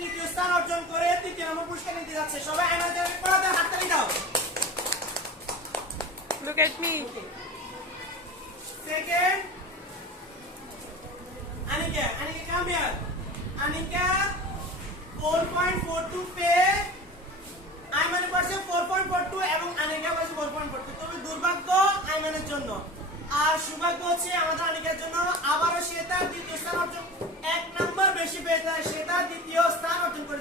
তৃতীয় স্থান অর্জন করে তৃতীয় নম্বর পুরস্কার নিতে যাচ্ছে। সবাই আয়মানের পড়াতে হাততালি দাও। Look at me. Second, Anika. Anika, come here. Anika, 4.42 পেয়ে আইমানের পাশে 4.42 এবং আনিকা পাশে 4.42। তবে দুর্ভাগ্য আইমানের জন্য, আর সৌভাগ্য হচ্ছে আমাদের আনিকার জন্য। আবারও সে তার দ্বিতীয় স্থান অর্জন, 1 নাম্বার বেশি পেয়ে সে তার দ্বিতীয় স্থান অর্জন করে।